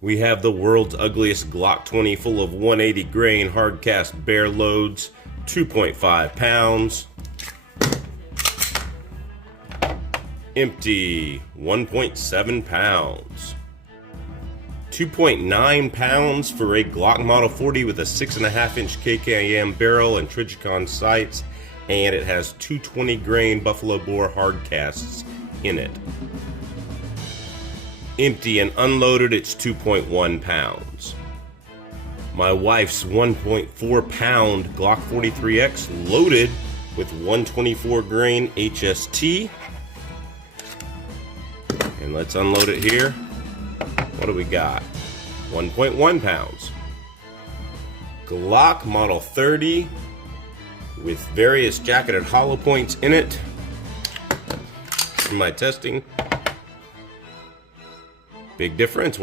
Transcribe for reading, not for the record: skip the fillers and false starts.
We have the world's ugliest Glock 20 full of 180 grain hard cast bear loads, 2.5 pounds. Empty, 1.7 pounds. 2.9 pounds for a Glock Model 40 with a 6.5-inch KKM barrel and Trijicon sights, and it has 220 grain Buffalo Bore hard casts in it. Empty and unloaded, it's 2.1 pounds. My wife's 1.4 pound Glock 43X loaded with 124 grain HST. And let's unload it here. What do we got? 1.1 pounds. Glock Model 30 with various jacketed hollow points in it. From my testing, big difference,